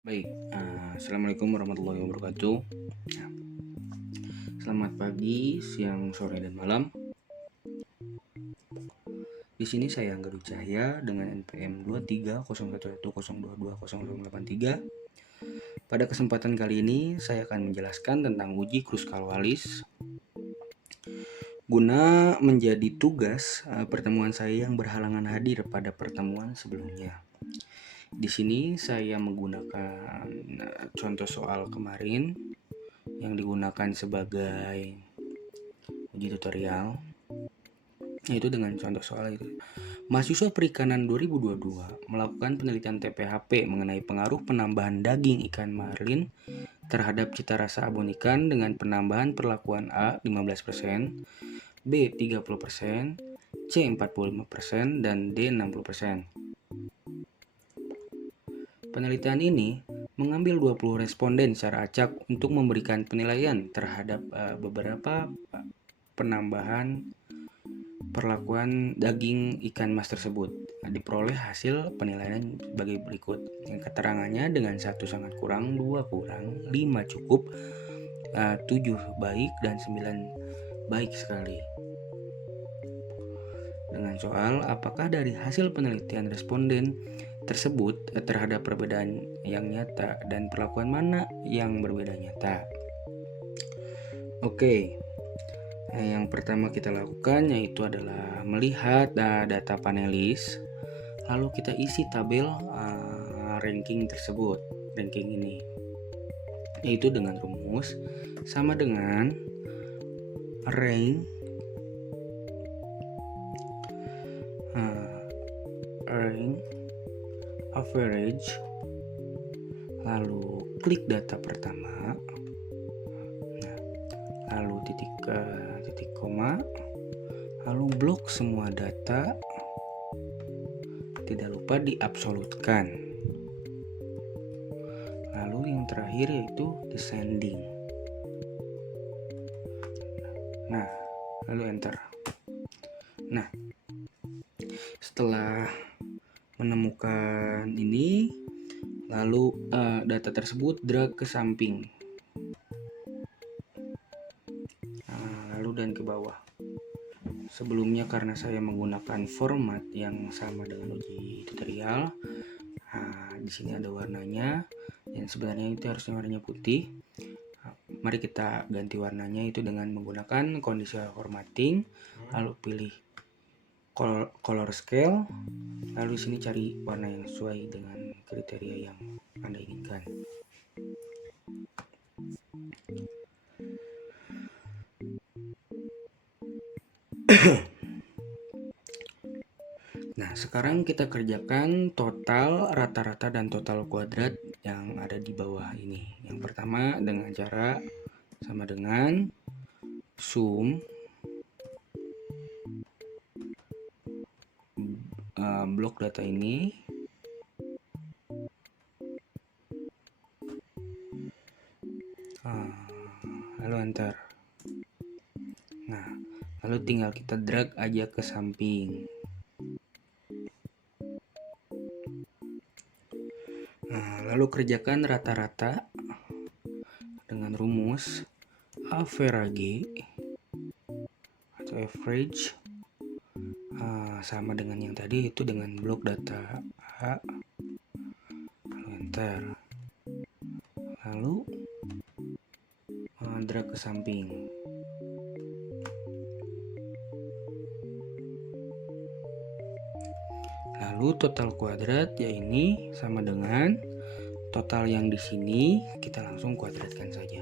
Baik, assalamualaikum warahmatullahi wabarakatuh. Nah, selamat pagi, siang, sore, dan malam. Di sini saya Angga Dwi Cahya dengan NPM 230110220083. Pada kesempatan kali ini saya akan menjelaskan tentang uji Kruskal-Wallis guna menjadi tugas pertemuan saya yang berhalangan hadir pada pertemuan sebelumnya. Di sini saya menggunakan contoh soal kemarin yang digunakan sebagai uji tutorial, yaitu dengan contoh soal itu. Mahasiswa Perikanan 2022 melakukan penelitian TPHP mengenai pengaruh penambahan daging ikan marlin terhadap cita rasa abon ikan dengan penambahan perlakuan A 15%, B 30%, C 45%, dan D 60%. Penelitian ini mengambil 20 responden secara acak untuk memberikan penilaian terhadap beberapa penambahan perlakuan daging ikan mas tersebut. Diperoleh hasil penilaian sebagai berikut. Keterangannya dengan 1 sangat kurang, 2 kurang, 5 cukup, 7 baik, dan 9 baik sekali. Dengan soal, apakah dari hasil penelitian responden tersebut terhadap perbedaan yang nyata dan perlakuan mana yang berbeda nyata? Oke. Yang pertama kita lakukan yaitu adalah melihat data panelis, lalu kita isi tabel ranking tersebut, ranking ini, yaitu dengan rumus sama dengan rank average, lalu klik data pertama, lalu titik koma, lalu blok semua data, tidak lupa diabsolutkan, lalu yang terakhir yaitu descending. Nah, lalu enter. Nah, setelah menemukan ini, lalu data tersebut drag ke samping, lalu dan ke bawah. Sebelumnya karena saya menggunakan format yang sama dengan uji tutorial, di sini ada warnanya, dan sebenarnya itu harusnya warnanya putih. Mari kita ganti warnanya itu dengan menggunakan conditional formatting, lalu pilih color scale, lalu di sini cari warna yang sesuai dengan kriteria yang Anda inginkan. Nah, sekarang kita kerjakan total, rata-rata, dan total kuadrat yang ada di bawah ini. Yang pertama dengan cara sama dengan sum blok data ini, lalu enter. Nah, lalu tinggal kita drag aja ke samping. Nah, lalu kerjakan rata-rata dengan rumus average atau average sama dengan yang tadi, itu dengan blok data A, lalu enter, lalu drag ke samping. Lalu total kuadrat ya ini sama dengan total yang di sini, kita langsung kuadratkan saja.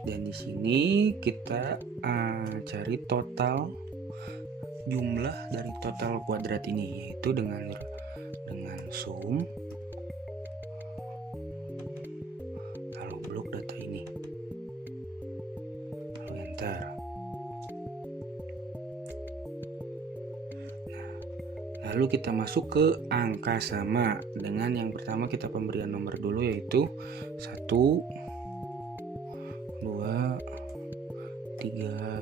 Dan di sini kita cari total jumlah dari total kuadrat ini, yaitu dengan sum lalu blok data ini, lalu enter. Nah, lalu kita masuk ke angka sama dengan yang pertama, kita pemberian nomor dulu yaitu 1, 2, 3,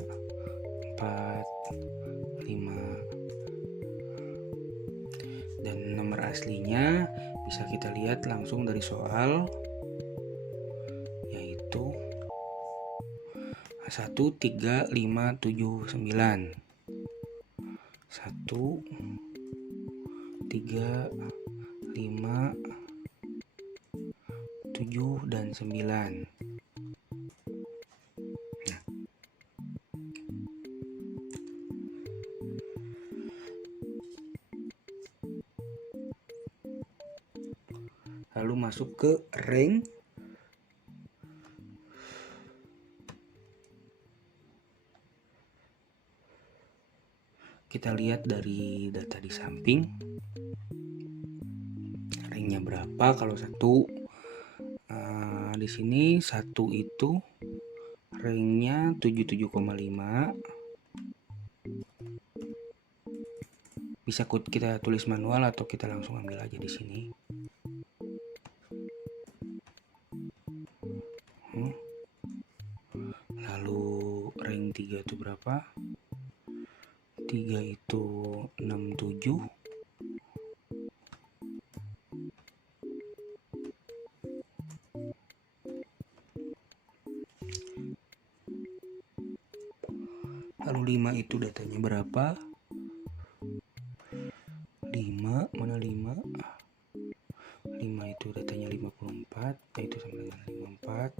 aslinya bisa kita lihat langsung dari soal, yaitu 1, 3, 5, 7, 9. 1, 3, 5, 7, dan 9. Nah, lalu masuk ke rank. Kita lihat dari data di samping, ranknya berapa. Kalau 1, di sini 1 itu ranknya 77,5. Bisa kita tulis manual atau kita langsung ambil aja di sini. Lalu rank 3 itu berapa? 3 itu 67. Lalu 5 itu datanya berapa? 5, mana 5? 5 itu datanya 54, yaitu sama dengan 54.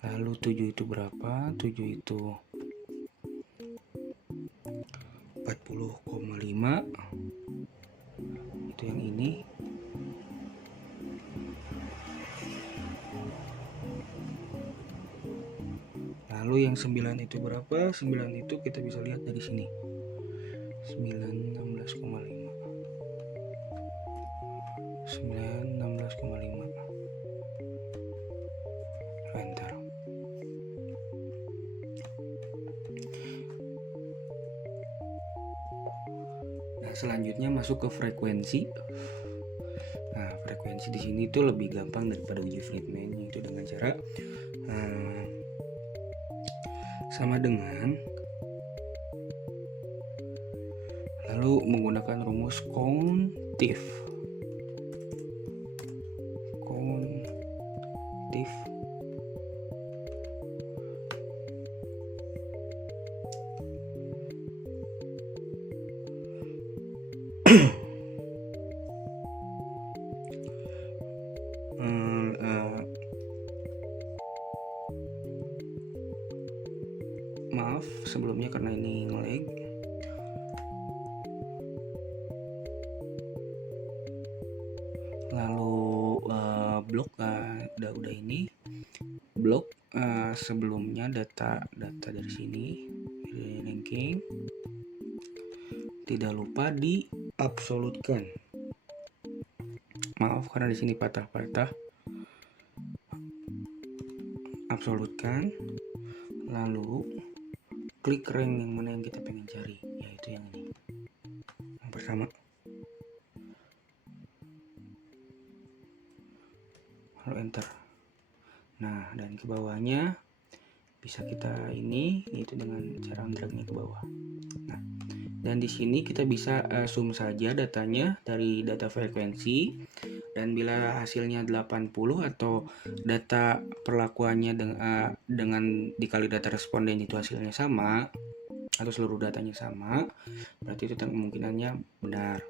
Lalu 7 itu berapa? 7 itu 40,5. Itu yang ini. Lalu yang 9 itu berapa? 9 itu kita bisa lihat dari sini. 9, 16,5. 9, 16,5. Enter. Nah, selanjutnya masuk ke frekuensi. Nah, frekuensi di sini itu lebih gampang daripada uji Friedman, yaitu dengan cara sama dengan lalu menggunakan rumus countif. Maaf sebelumnya karena ini nge-lag. Lalu blok udah ini blok sebelumnya data dari sini dari ranking tidak lupa diabsolutkan. Maaf karena di sini patah-patah. Absolutkan, lalu klik rank yang mana yang kita pengen cari, yaitu yang ini, yang pertama. Lalu enter. Nah, dan ke bawahnya bisa kita ini, yaitu dengan cara dragnya ke bawah. Nah, dan di sini kita bisa zoom saja datanya dari data frekuensi, dan bila hasilnya 80 atau data perlakuannya dengan dikali data responden itu hasilnya sama atau seluruh datanya sama, berarti itu kemungkinannya benar.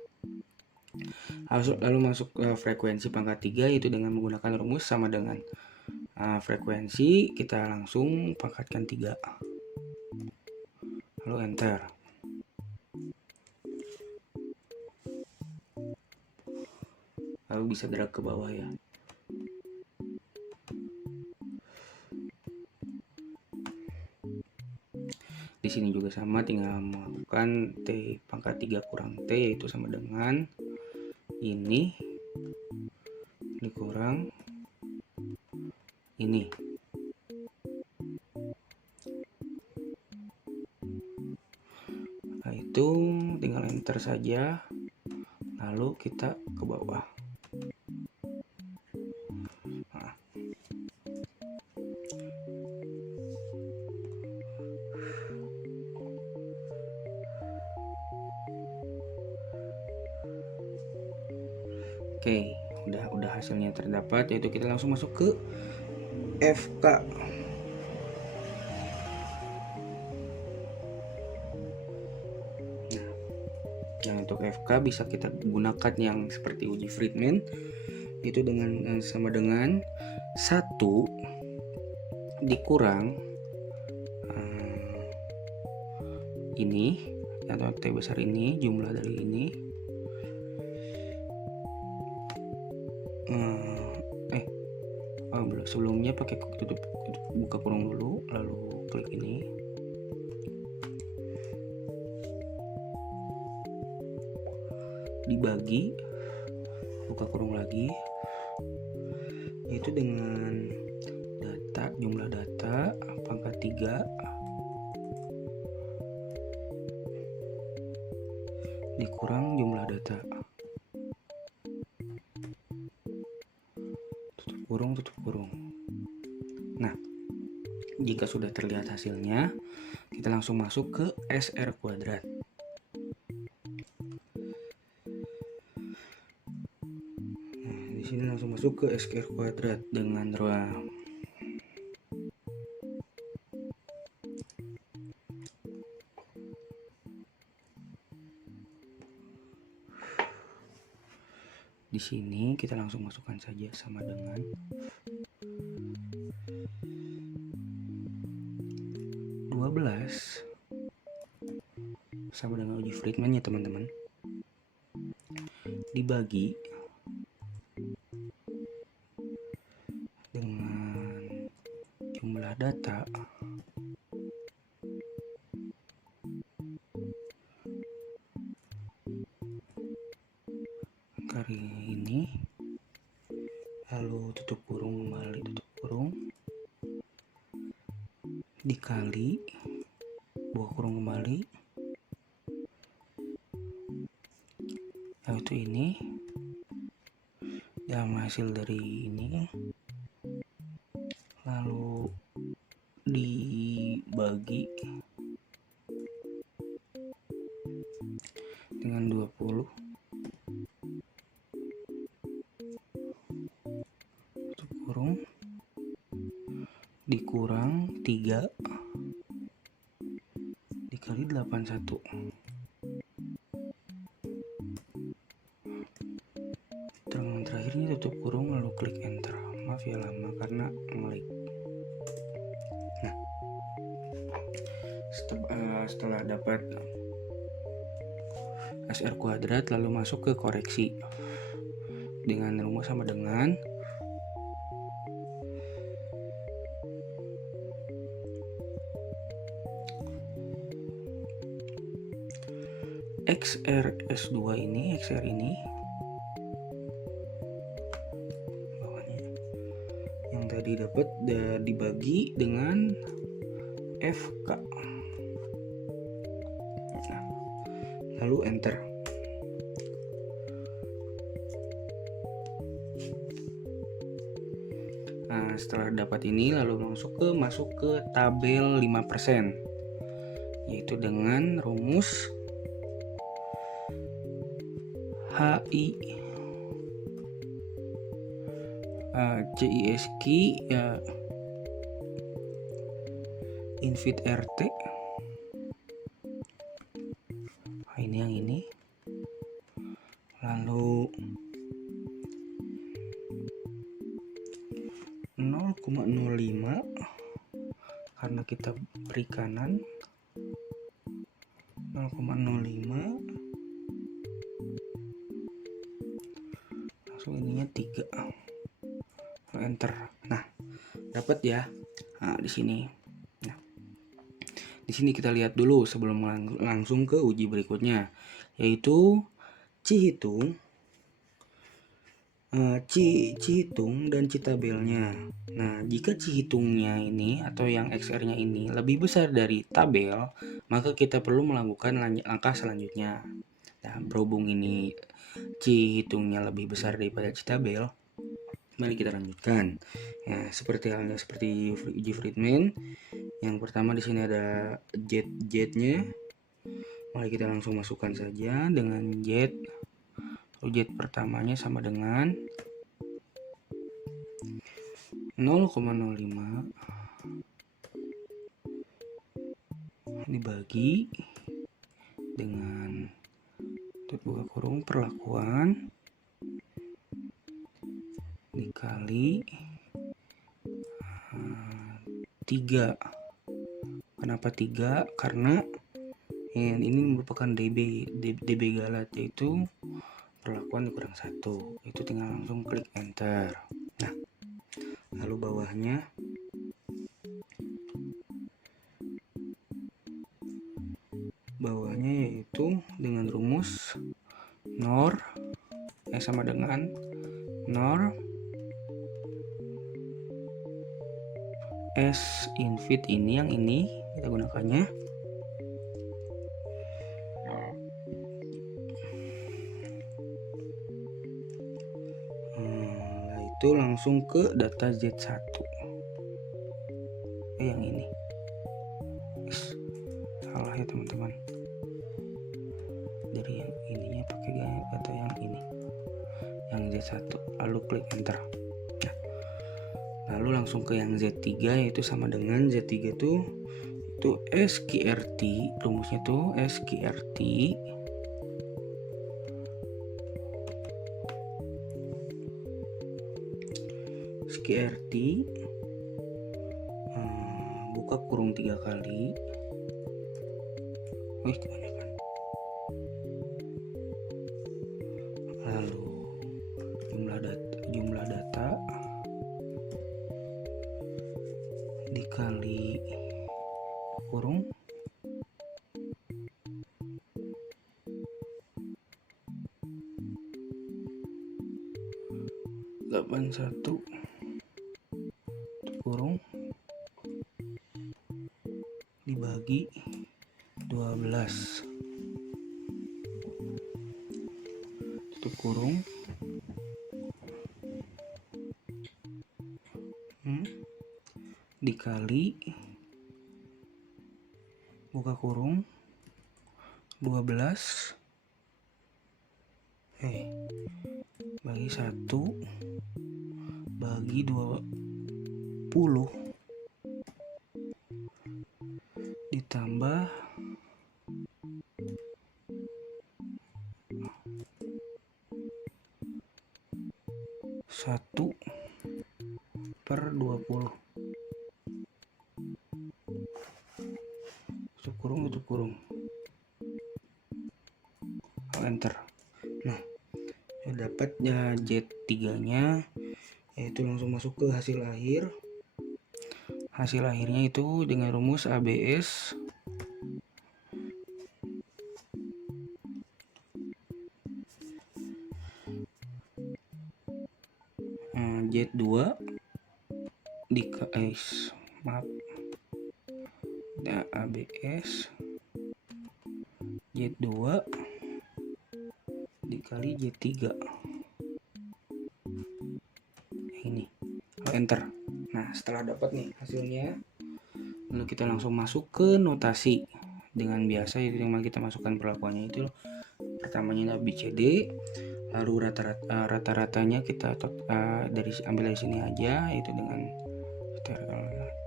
Lalu masuk ke frekuensi pangkat 3, yaitu dengan menggunakan rumus sama dengan frekuensi, kita langsung pangkatkan 3. Lalu enter. Lalu bisa drag ke bawah ya. Di sini juga sama, tinggal melakukan T pangkat 3 kurang T, yaitu sama dengan ini dikurang ini. Nah, itu tinggal enter saja, lalu kita ke bawah. Nah. Oke, udah hasilnya terdapat, yaitu kita langsung masuk ke FK. Nah, yang untuk FK bisa kita gunakan yang seperti uji Friedman, itu dengan sama dengan 1 dikurang ini atau T besar ini, jumlah dari ini, belum, sebelumnya pakai buka kurung dulu, lalu klik ini, dibagi, buka kurung lagi, yaitu dengan data, jumlah data pangkat 3 dikurang jumlah data, tutup kurung. Nah, jika sudah terlihat hasilnya, kita langsung masuk ke SR kuadrat. Nah, di sini langsung masuk ke SR kuadrat dengan di sini kita langsung masukkan saja sama dengan 12 sama dengan uji Friedman ya teman-teman, dibagi dengan jumlah data kali ini, lalu tutup kurung kembali, tutup kurung, dikali, buka kurung kembali, yaitu ini, dan hasil dari ini, lalu dibagi dengan 20, tutup kurung, dikurang 3 dikali 81. Terang terakhirnya tutup kurung, lalu klik enter. Maaf ya lama karena ngelik. Nah, setelah dapat SR kuadrat, lalu masuk ke koreksi dengan rumus sama dengan XR S2 ini, XR ini bawahnya yang tadi dapat dibagi dengan FK. Nah, lalu enter. Nah, setelah dapat ini lalu masuk ke tabel 5%, yaitu dengan rumus HI CISQ ya, invit RT. Nah, ini yang ini, lalu 0,05 karena kita beri kanan, 0,05, langsung ininya 3, enter. Nah, dapat ya. Nah, di sini. Nah, di sini kita lihat dulu sebelum langsung ke uji berikutnya, yaitu Cihitung, Cihitung dan Citabelnya. Nah, jika Cihitungnya ini atau yang XR-nya ini lebih besar dari tabel, maka kita perlu melakukan langkah selanjutnya. Nah, berhubung ini Cihitungnya lebih besar daripada Citabel, mari kita lanjutkan. Ya, seperti uji Friedman. Yang pertama di sini ada jet-nya. Mari kita langsung masukkan saja dengan jet. Z pertamanya sama dengan 0,05 dibagi dengan buka kurung perlakuan dikali 3. Kenapa 3? Karena ini merupakan dB galat, yaitu perlakuan dikurang 1. Itu tinggal langsung klik enter. Nah, lalu bawahnya yaitu dengan rumus NOR sama dengan NOR S infinite, ini yang ini kita gunakannya. Nah, itu langsung ke data Z1. Yang ini salah ya teman-teman, dari yang ininya pakai data yang ini, yang Z1, lalu klik enter. Nah, lalu langsung ke yang Z3, yaitu sama dengan Z3 itu SQRT, rumusnya tuh SQRT buka kurung 3 kali. Kebanyakan. Lalu jumlah data dikali kurung 81 kurung dibagi 12 tutup kurung dikali buka kurung 12 bagi 1 bagi 20 ditambah 1/20 tutup kurung enter. Nah, dapat ya Z3 nya, yaitu langsung masuk ke hasil akhirnya itu dengan rumus ABS Z2 ABS Z2 dikali Z3 ini, enter. Nah, setelah dapat nih hasilnya, lalu kita langsung masuk ke notasi dengan biasa, itu yang kita masukkan perlakuannya itu pertamanya ABCD, lalu rata-ratanya kita ambil dari sini aja, yaitu dengan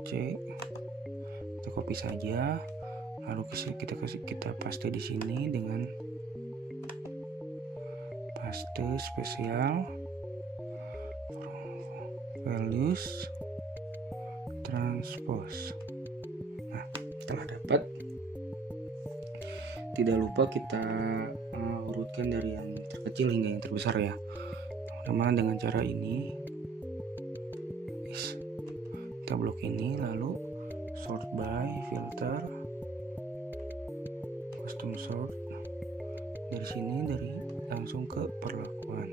C, kita copy saja, lalu kita paste di sini dengan paste spesial values transpose. Nah, setelah dapat, tidak lupa kita urutkan dari yang terkecil hingga yang terbesar ya, teman-teman, dengan cara ini. Kita blok ini, lalu sort by filter, custom sort, dari sini langsung ke perlakuan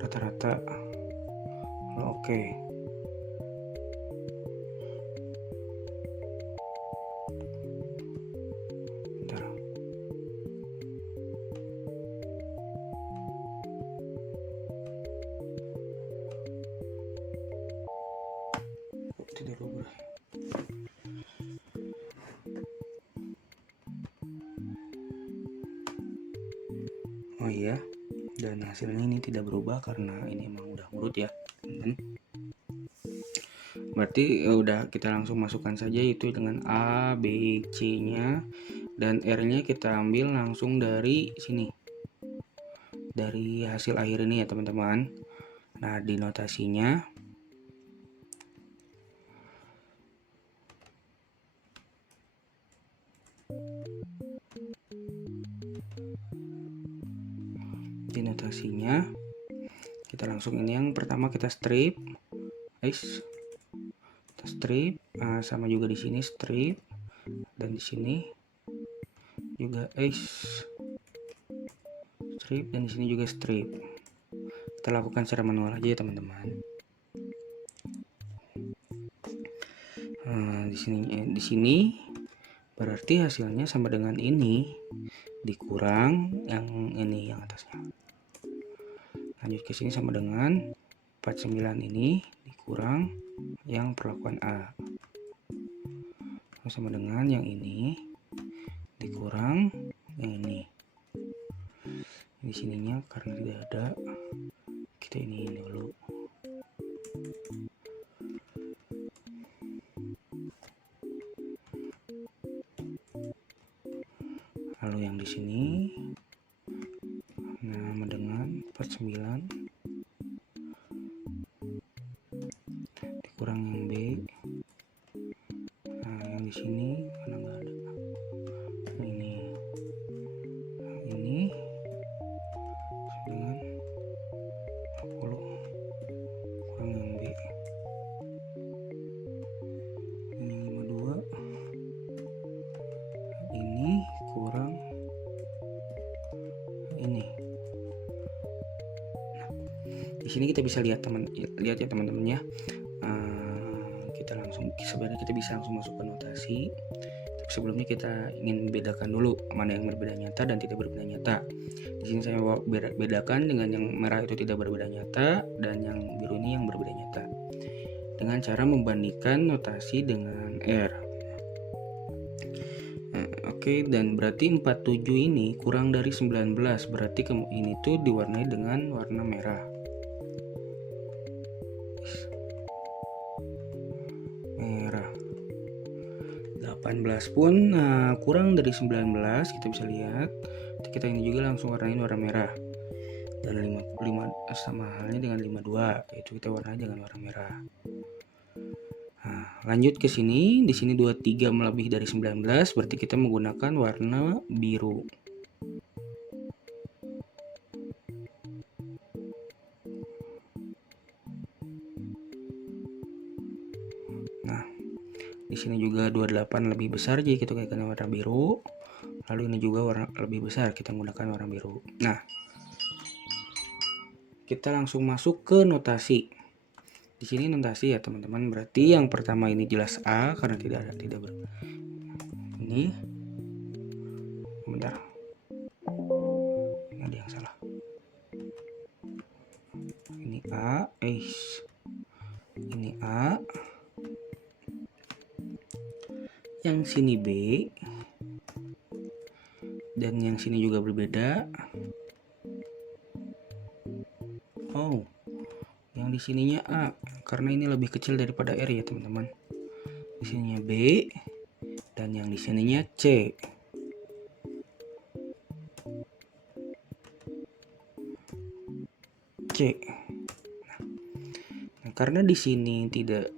rata-rata. Oke. Bentar. Tidak berubah. Oh iya, dan hasilnya ini tidak berubah karena ini emang udah urut ya. Berarti udah kita langsung masukkan saja itu dengan A, B, C-nya, dan R-nya kita ambil langsung dari sini, dari hasil akhir ini ya teman-teman. Nah, di notasinya kita langsung ini yang pertama kita strip, guys. Kita strip, sama juga di sini strip, dan di sini juga strip, dan di sini juga strip. Kita lakukan secara manual aja ya teman-teman. Di sini berarti hasilnya sama dengan ini dikurang yang ini yang atasnya. Lanjut ke sini sama dengan 49 ini dikurang yang perlakuan A. Sama dengan yang ini dikurang yang ini. Di sininya karena tidak ada, kita ini dulu. Lalu yang di sini sama dengan 49 dikurang yang B. Nah, yang di sini karena nggak ada ini dengan 40 kurang yang B. Ini 52. Ini kurang ini. Nah, di sini kita bisa lihat ya teman-teman ya. Sebenarnya kita bisa langsung masuk ke notasi. Tapi sebelumnya kita ingin bedakan dulu mana yang berbeda nyata dan tidak berbeda nyata. Di sini saya bedakan dengan yang merah itu tidak berbeda nyata dan yang biru ini yang berbeda nyata. Dengan cara membandingkan notasi dengan R. Oke, dan berarti 47 ini kurang dari 19, berarti ini tuh diwarnai dengan warna merah. 18 pun kurang dari 19, kita bisa lihat. Kita ini juga langsung warnain warna merah. Dan 5 sama halnya dengan 52, yaitu kita warnai dengan warna merah. Nah, lanjut ke sini, di sini 23 melebihi dari 19, berarti kita menggunakan warna biru. Nah, di sini juga 28 lebih besar, jadi kita gunakan warna biru. Lalu ini juga warna lebih besar, kita menggunakan warna biru. Nah, kita langsung masuk ke notasi. Di sini notasi ya teman-teman, berarti yang pertama ini jelas A karena tidak ini. Bentar. Ini ada yang salah. Ini A, ini A. Yang sini B. Dan yang sini juga berbeda. Oh, yang di sininya A karena ini lebih kecil daripada R ya teman-teman. Di sininya B dan yang di sininya C. Nah, karena di sini tidak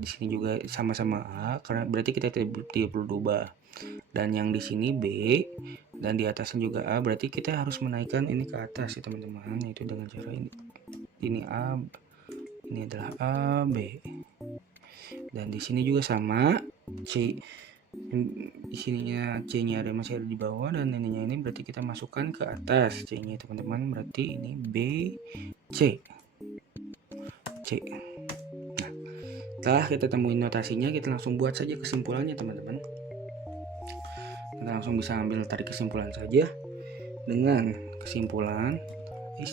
di sini juga sama-sama A, karena berarti kita tidak perlu ubah. Dan yang di sini B dan di atasnya juga A, berarti kita harus menaikkan ini ke atas ya teman-teman, yaitu dengan cara ini A, ini adalah A, B. Dan di sini juga sama, C. Di sininya C-nya masih ada di bawah dan ininya ini berarti kita masukkan ke atas C-nya teman-teman, berarti ini B, C. Nah, setelah kita temuin notasinya, kita langsung buat saja kesimpulannya teman-teman. Kita langsung bisa ambil tarik kesimpulan saja dengan kesimpulan ini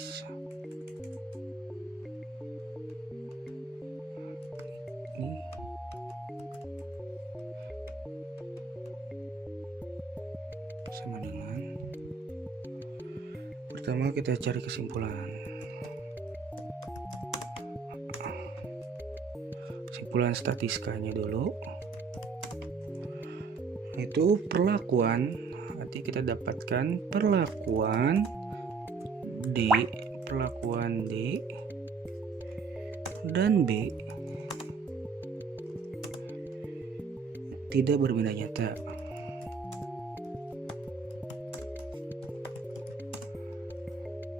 sama dengan Pertama kita cari kesimpulan. Kesimpulan statiskanya dulu. Itu perlakuan, nanti kita dapatkan perlakuan D dan B tidak berbeda nyata.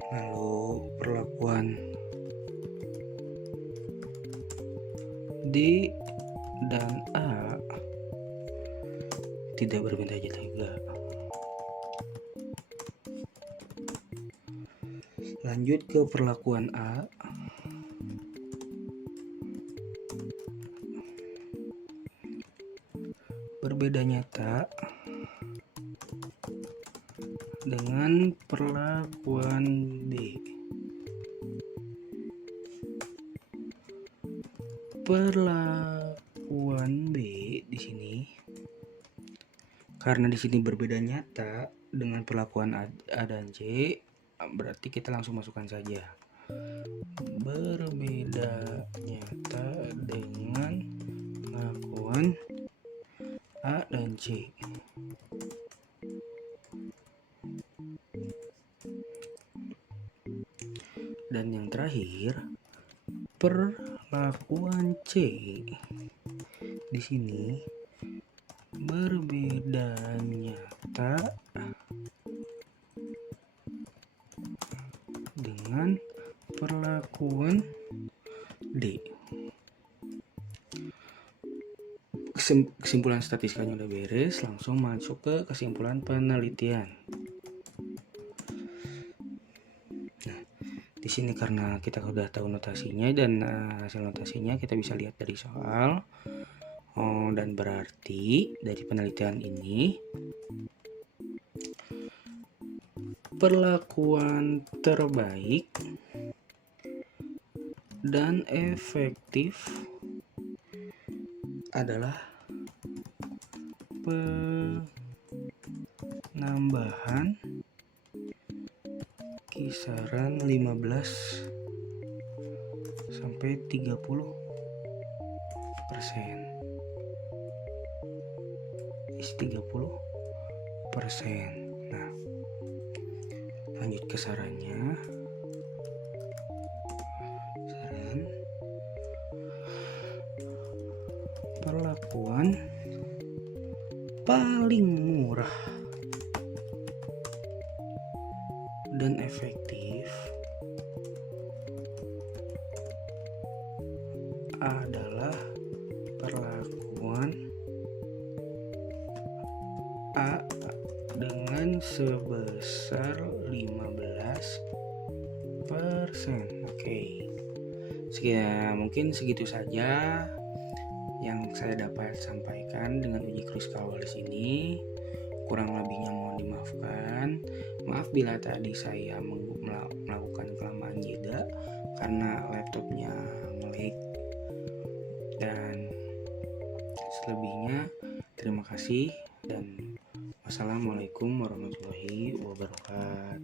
Lalu perlakuan D dan A tidak berbeda juga. Lanjut ke perlakuan A. Berbeda nyata dengan perlakuan B. Perlakuan B di sini, karena di sini berbeda nyata dengan perlakuan A dan C, berarti kita langsung masukkan saja. Berbeda nyata dengan perlakuan A dan C. Dan yang terakhir, perlakuan C di sini berbeda nyata dengan perlakuan D. Kesimpulan statistikanya udah beres, langsung masuk ke kesimpulan penelitian. Nah, di sini karena kita sudah tahu notasinya dan hasil notasinya kita bisa lihat dari soal. Dan berarti dari penelitian ini perlakuan terbaik dan efektif adalah penambahan kisaran 15 sampai 30%. 30%. Nah, lanjut ke sarannya. Saran perlakuan paling murah dan efektif adalah perlakuan A dengan sebesar 15%. Oke. Mungkin segitu saja yang saya dapat sampaikan dengan uji Kruskal-Wallis ini. Kurang lebihnya mohon dimaafkan. Maaf bila tadi saya melakukan kelamaan jeda karena laptopnya nge-lag. Dan selebihnya terima kasih dan wassalamualaikum warahmatullahi wabarakatuh.